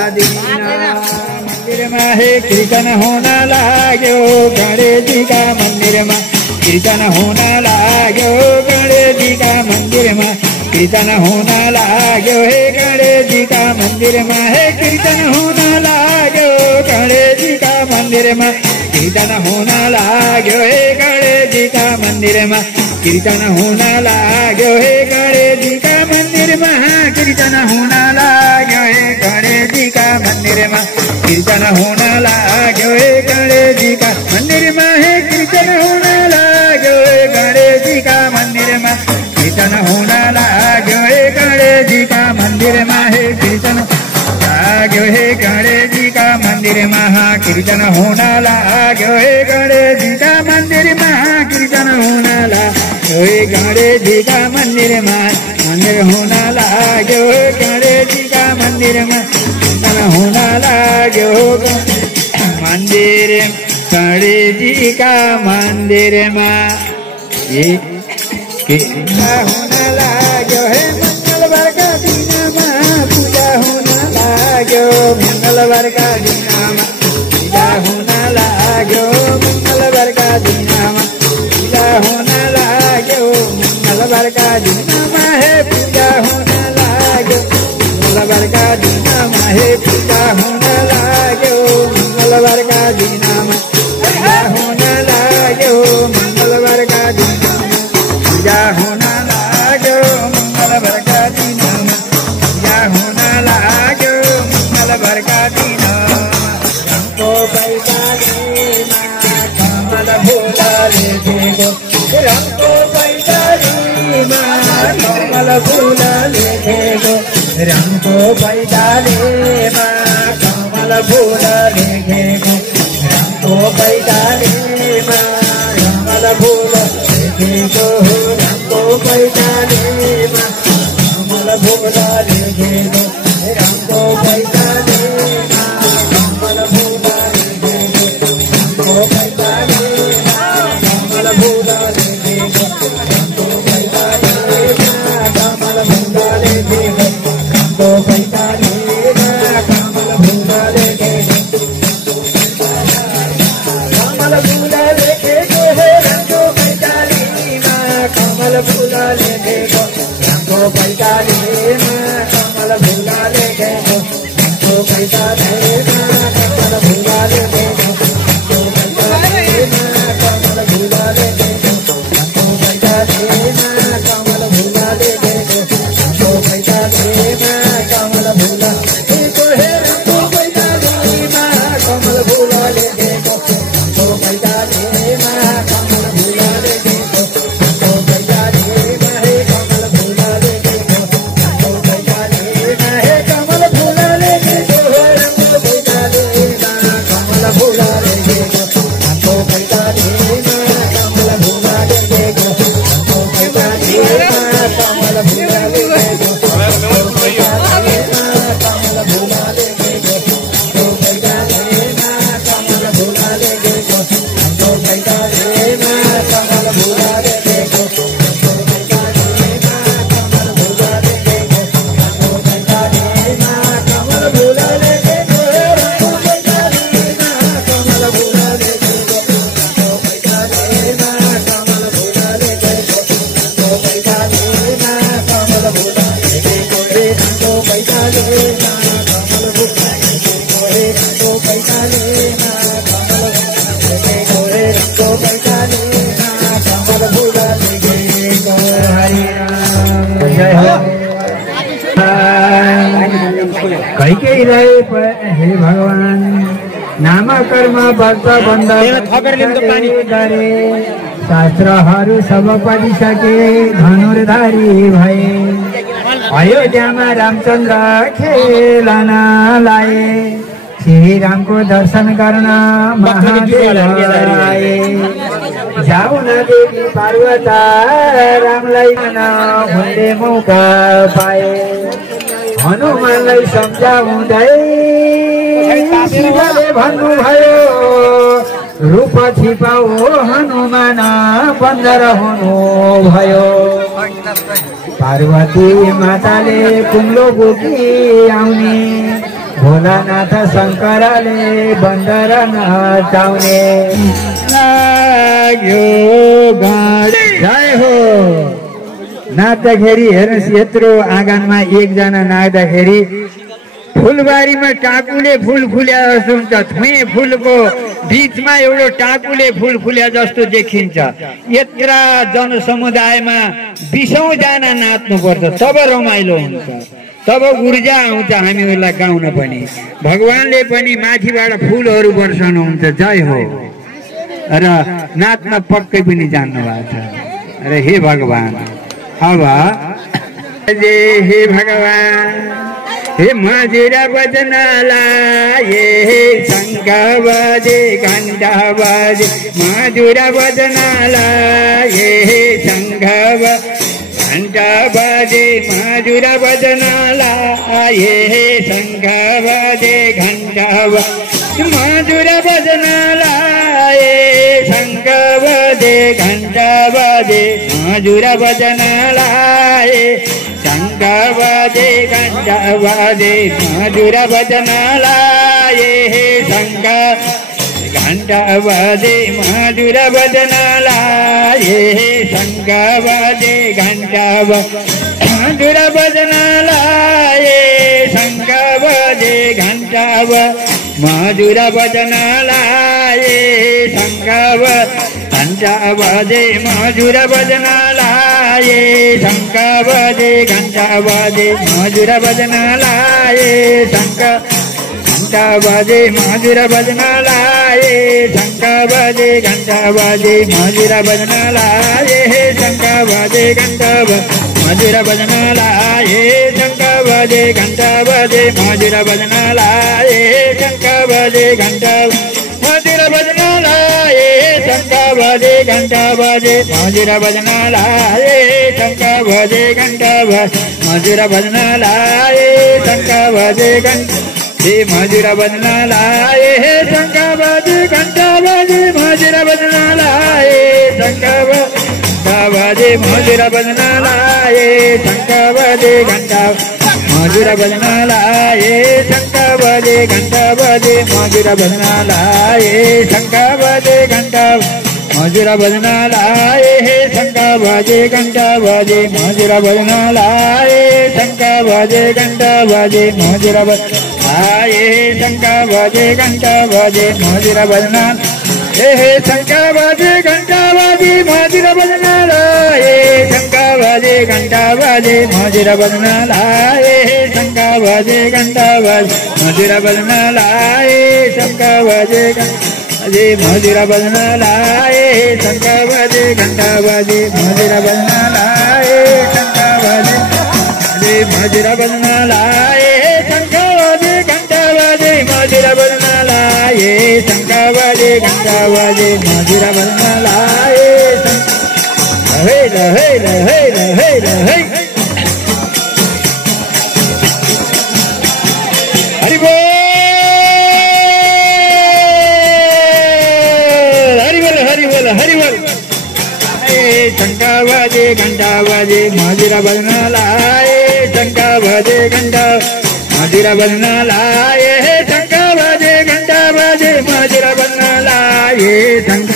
मंदिर में है कीर्तन होना लाग्यो गणेश जी का मंदिर में कीर्तन होना लाग्यो गणेश जी का मंदिर में कीर्तन होना लाग्यो हे गणेश जी का मंदिर में है कीर्तन होना लाग्यो गणेश जी का मंदिर में कीर्तन होना लाग्यो हे गणेश जी का मंदिर में कीर्तन होना लाग्यो हे गणेश जी का मंदिर में कीर्तन होना लाग्यो हे गणेश जी का मंदिर में कीर्तन होना लाग्यो हे गणेश जी का मंदिर में है कीर्तन होना लाग्यो हे गणेश जी का मंदिर में कीर्तन होना लाग्यो हे गणेश जी का मंदिर में है कीर्तन लाग्यो हे गणेश जी का मंदिर में कीर्तन होना लाग्यो हे गणेश जी का मंदिर में कीर्तन होना लाग्यो हे गणेश जी का मंदिर में मंदिर होना लाग्यो हे गणेश जी का मंदिर में कीर्तन होना लाग्यो मंदिर गणेश जी का मंदिर में ये होना लाग्यो है मंगलवार का दिन पूजा होना लाग्यो मंगलवार का दिन पूजा होना लाग्यो मंगलवार का दिन पूजा होना लाग्यो मंगलवार का दिन है पूजा होना लाग्यो मंगलवार का दिन है पूजा होना लाग्यो मंगलवार का दिन पूजा होना लाग्यो मंगलवार का दिन पूजा होना लाग्यो मंगलवार का दिन पूजा होना लाग्यो मंगलवार का दिन रंगो बैठाले कमल फूलाले देखो रंगो बैठाले कमल फूलाले देखो रंगो बैठाले कमल फूलाले देखो रंगो बैठाले कमल फूल देखो रंगो बैठाले कमल फूलाले देखो रंगो बैठाले कमल फूलाले देखो रंगो बैठाले कमल फूलाले देखो रंगो बैठाले कमल फूलाले देखो रंगो बैठाले कमल फूलाले देखो कमल फूलाले देखो रंगो बैठाले कमल फूलाले देखो रंगो बैठाले कमल फूलाले देखो रंगो बैठाले कमल फूलाले देखो रंगो बैठाले कमल फूलाले देखो रंगो बैठाले कमल फूलाले देखो रंगो बैठाले कमल फूलाले देखो हे रंगो बैठाले कमल फूलाले देखो रंगो बैठाले कमल फूलाले देखो रंगो बैठाले कमल फूलाले देखो रंगो बैठाले कमल फूलाले देखो रंगो बैठाले कमल फूलाले देखो रंगो बैठाले कमल फूलाले देखो रंगो बैठाले कमल फूलाले देखो रंगो बैठाले कमल फूलाले देखो रंगो बैठाले कमल फूलाले देखो रंगो बैठाले कमल फूलाले देखो रंगो बैठाले कमल फूलाले देखो रंगो बैठाले कमल फूलाले देखो रंगो बैठाले कमल फूलाले देखो रंगो बैठाले कमल फूलाले देखो रंगो बैठाले कमल फूलाले देखो रे रंगो बैठाले कमल फूलाले देखो रे रंगो बैठाले कमल फूलाले देखो रे रंगो बैठाले कमल फूलाले देखो हरि राम जय हो कहीं कहीं रहे हे भगवान नाम कर्म व्रत बन्द गरे शास्त्रहरू सब पढिसके धनुर्धारी भए अयोध्यामा रामचन्द्र खेलन लाए श्री रामको दर्शन गर्न महादेव आए जाऊ न देवी पार्वता रामलाई हुँदै मौका पाए हनुमानलाई सम्झाउँदै शिवले भन्नुभयो रूप छिपाओ हनुमान बन्दर हुनु भयो पार्वती माताले कुम्लो बोकी आउने भोलानाथ शङ्करले बन्दर नचाउने लाग्यो गाडी। जय हो। नाच्दाखेरि हेर्नुहोस् यत्रो आँगनमा एकजना नाच्दाखेरि फुलबारीमा टाकुले फुल फुल्या जस्तो हुन्छ, थुए फुलको बीचमा एउटा टाकुले फुल फुल्या जस्तो देखिन्छ। यत्र जनसमुदायमा 20औं जना नाच्नुपर्छ तब रमाइलो हुन्छ, तब ऊर्जा आउँछ हामीहरूलाई गाउन पनि। भगवानले पनि माथिबाट फुलहरू बर्साउनुहुन्छ। जय हो। र नाच्न पक्कै पनि जान्नु भएको छ। अरे हे भगवान, अब हे भगवान, हे मधुरा बजनाला ये शंख बजे घंटा बजे, मधुरा बजनाला ये शंख घंटा बजे, मधुरा बजनाला ये शंख बजे घंटा बजे, मधुरा बजनाला ये शंख बजे घंटा बजे, मधुरा बजनाला ये शंख बजे घंटा बजे, मधुरा बजनाला ये शंख घंटा बजे, मधुरा बजनाला ये शंख बजे घंटा बजे, मधुरा बजनाला ये शंख बजे घंटा बजे, मधुरा बजनाला ये शंख घंटा बजे, मधुरा बजनाला ये शंख बजे घंटा बजे, मधुरा बजनाला ये शंख घंटा बजे, मधुरा बजनाला ये शंख बजे घंटा बजे, मधुरा बजनाला ये शंख बजे घंटा बजे, मधुरा बजनाला ये शंख बजे घंटा बजे, मधुरा बजनाला ये शंख बजे घंटा, मधुरा बजनाला ये शंख बजे घंटा बजे, मधुरा बजनाला ये शंख बजे घंटा बजे, मधुरा बजनाला ये शंख बजे घंटा, मधुरा बजनाला ये शंख बजे घंटा बजे, मधुरा बजनाला ये शंख बजे, मधुरा बजनाला ये शंख बजे घंटा, मधुरा बजनाला ये शंख बजे घंटा बजे, मधुरा बजनाला ये शंख बजे घंटा, मधुरा बजनाला ये शंख बजे घंटा बजे, मधुरा बजनाला ये शंख बजे घंटा बजे, मधुरा बजनाला ये शंख बजे घंटा बजे, मधुरा बजनाला ये शंख बजे घंटा बजे, मधुरा बजनाला ये शंख बजे घंटा बजे, मधुरा बजनाला ये शंख बजे घंटा बजे, मधुरा बजनाला ये शंख बजे घंटा, मधुरा बजनाला ये शंख बजे घंटा बजे, मधुरा बजनाला ये शंख बजे, मधुरा बजनाला ये शंख बजे घंटा बजे, मधुरा बजनाला ये शंख बजे घंटा बजे, मधुरा बजनाला ये शंख, हे हे हे हे हे, हरि बोल हरि बोल हरि बोल हरि बोल। शंख बजे घंटा बजे, मधुरा बजनाला ये शंख बजे घंटा, मधुरा बजनाला ये शंख बजे घंटा बजे, मधुरा बजनाला ये शंख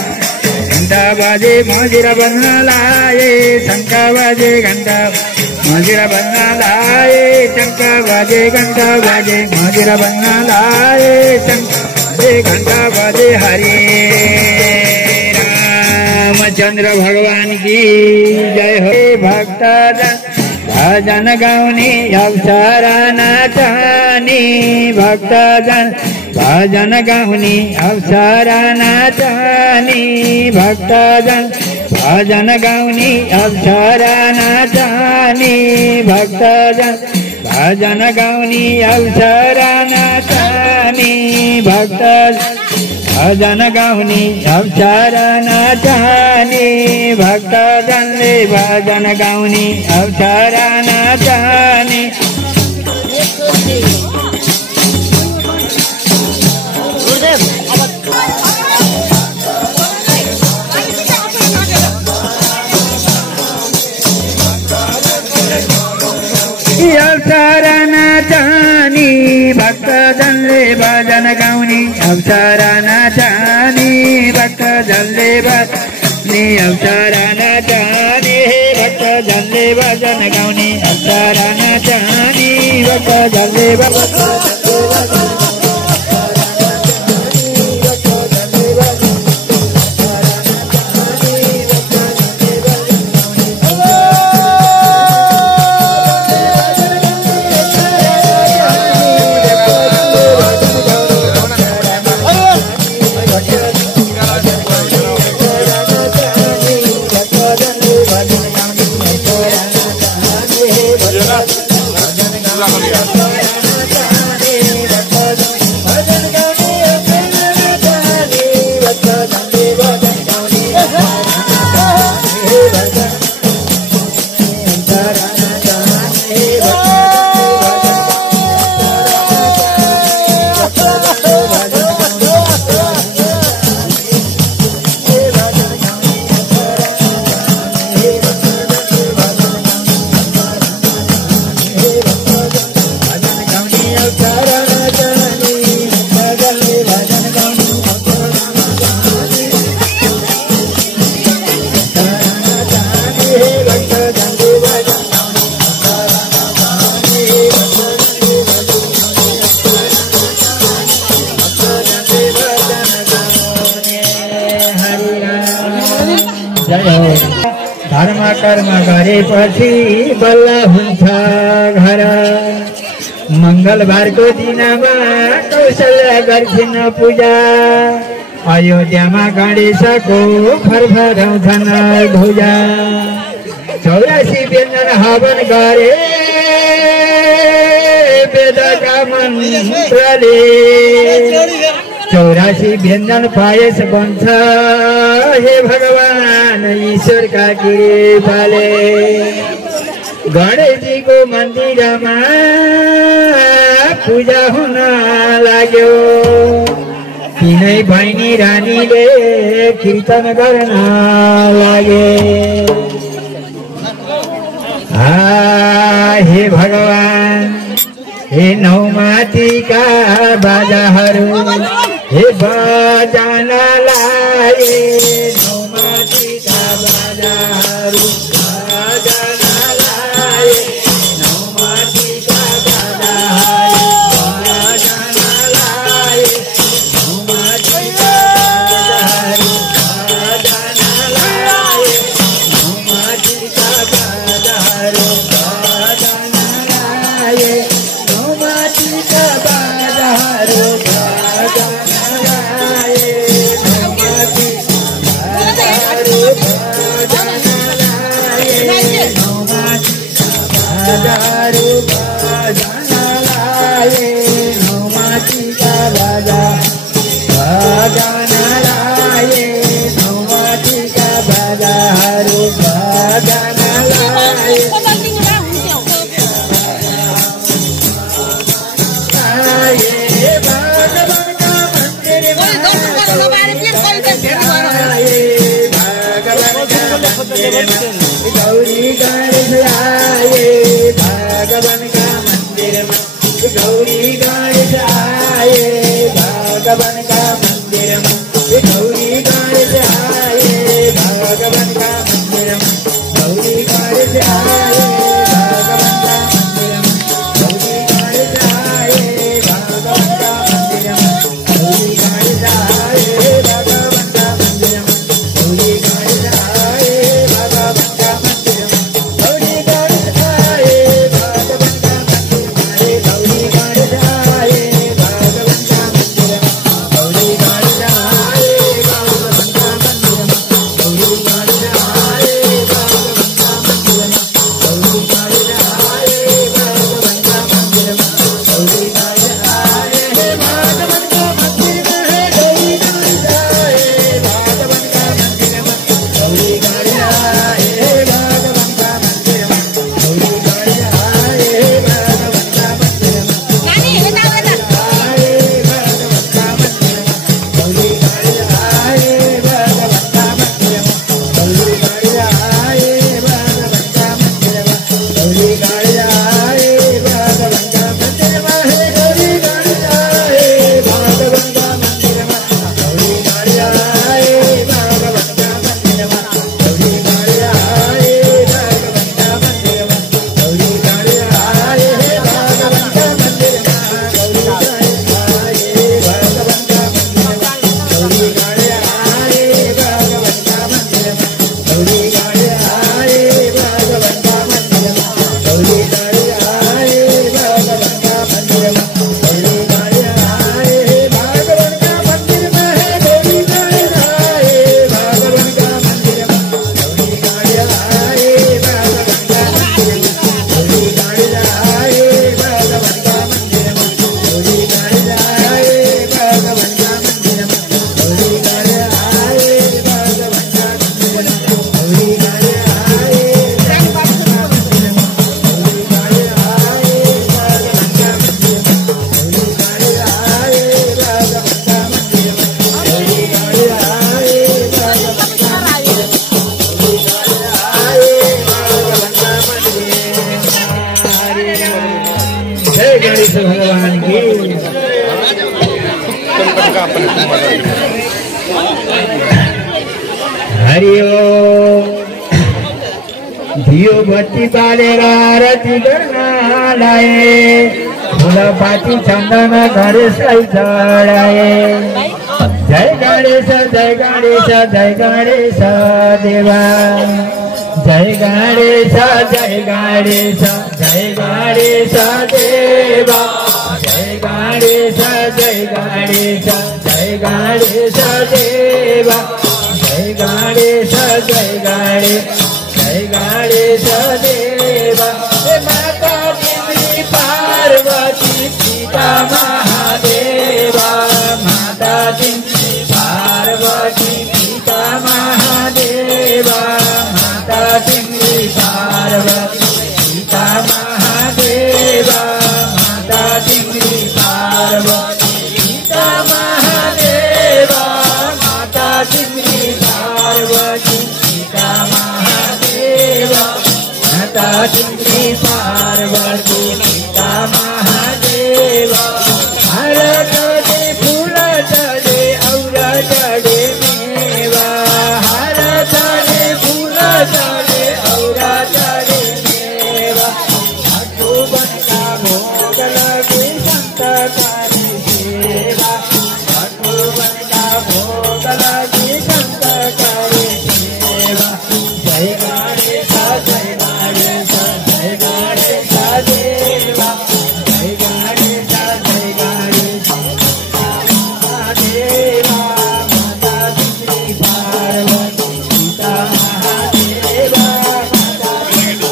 घंटा बजे, मधुरा बजनाला ये शंख बजे घंटा, मधुरा बजनाला ये शंख बजे घंटा बजे, मधुरा बजनाला ये शंख बजे घंटा बजे। हरे रामचंद्र भगवान की जय हो। भक्तजन भजन गाउने अवसर नाचनी, भक्तजन भजन गाउने अवसर नाचनी, भक्तजन भजन गाउने अवसर नाचनी, भक्तजन भजन गाउने अवसर नाचनी, भक्तजन भजन गाउने अवसर नाचनी, भक्तजनले भजन गाउने अवसर नाचनी। अवसर नाचनी, भक्त जनले भजन गाउने अवसरा नचाहने भक्त जनले भजने अवसरा नचाहने भक्त जनले भजन गाउने अवसरा नचाहने भक्त जनले धर्म कर्म गरेपछि बल्ल हुन्छ घर मंगलबारको दिनमा कौशल्या गर्छिन् पूजा अयोध्यामा गणेशको फरफराउँछन् ध्वजा 84 व्यञ्जन हवन गरे वेदका मन्त्रले 84 व्यञ्जन पायस बन्छ हे भगवान ईश्वरका कृपाले गणेशजीको मन्दिरमा पूजा हुन लाग्यो तिनै बहिनी रानीले कीर्तन गर्न लागे हे भगवान हे नौमातीका बाजाहरू हे बजान लाए नौमातीका बाजाहरू बजान लाए नौमातीका बाजाहरू बजान लाए नौमातीका बाजाहरू बजान लाए नौमातीका बाजाहरू बजान लाए नौमातीका बाजाहरू बजान लाए हरि ओम दियो बत्ती बालेर आरती गर्नलाई फुलपाती चन्दन गणेशलाई चढाए जय गणेश जय गणेश जय गणेश देवा जय गणेश जय गणेश जय गणेश देवा जय गणेश जय गणेश जय गणेश देवा जय गणेश जय गणेश जय गणेश देवा माता तिमी पार्वती पिता महादेवा माता तिमी पार्वती पिता महादेवा माता तिमी पार्वती पिता महादेवा माता तिमी पार्वती पिता महादेवा माता तिमी पार्वती पिता महादेवा माता तिमी पार्वती पिता महादेवा हर चढे फूल चढे औरा चढे मेवा हर चढे फूल चढे औरा चढे मेवा हातू बंदा भोग लगे संत कारी सेवा हातू बंदा भोग लगे संत कारी सेवा जय गणेश जय गणेश जय गणेश देवा जय गणेश जय गणेश महादेवा माता तिमी पार्वती पिता महादेवा माता तिमी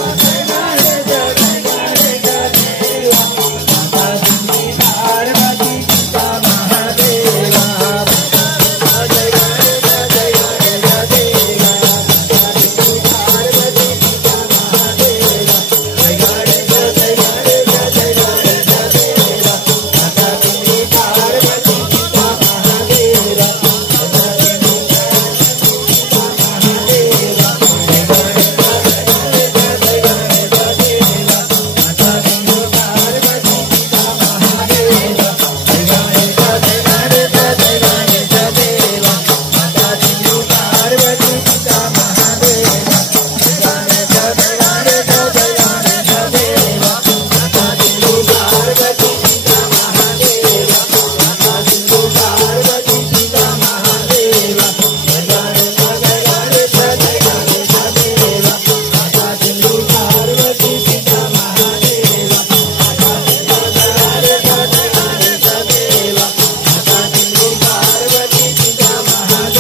गणेश जय गणेश देवा माता तिमी पार्वती पिता महादेवा जय गणेश जय गणेश देवा माता तिमी पार्वती पिता महादेवा जय गणेश जय गणेश जय गणेश देवा माता तिमी पार्वती पिता महादेवा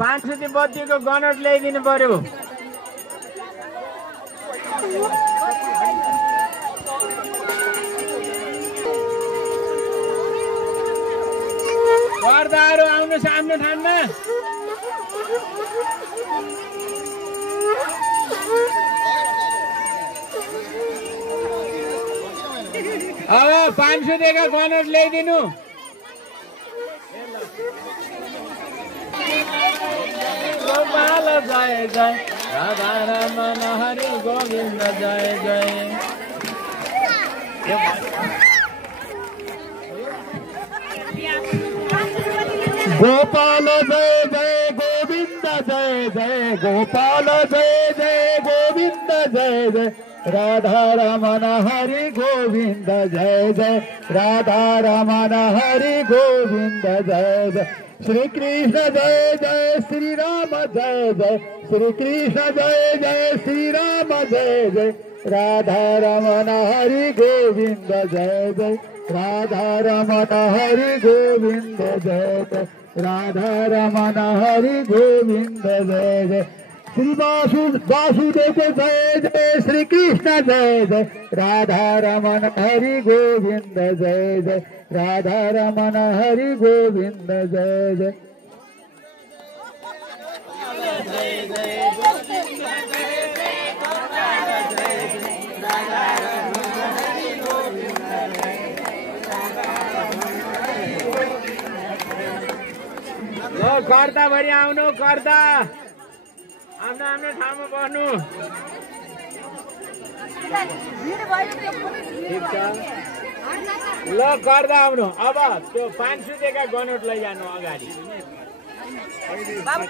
5 सुती बत्तीको गनट ल्याइदिनु पर्यो। पर्दाहरू आउनुहोस् आफ्नो ठाउँमा। अब 5 सुतीका गनट ल्याइदिनु। गोपाल जय जय राधा रमण हरि गोविन्द जय जय। गोपाल जय जय गोविन्द जय जय गोपाल जय जय गोविन्द जय जय राधा रमण हरि गोविन्द जय जय राधा रमण हरि गोविन्द जय जय श्री कृष्ण जय जय श्री राम जय जय श्री कृष्ण जय जय श्री राम जय जय राधा रमण हरि गोविन्द जय जय राधा रमण हरि गोविन्द जय जय राधा रमण हरि गोविन्द जय जय श्री वासुदेव जय जय श्री कृष्ण जय जय राधा रमण हरि गोविन्द जय जय राधा रमण हरि गोविन्द जय जय। कर्ता भरि आउनु कर्ता आफ्नो आफ्नो ठाउँमा बस्नु। ल गर्दा आउनु। अब त्यो 5 सुतेका गनट लैजानु अगाडि। अब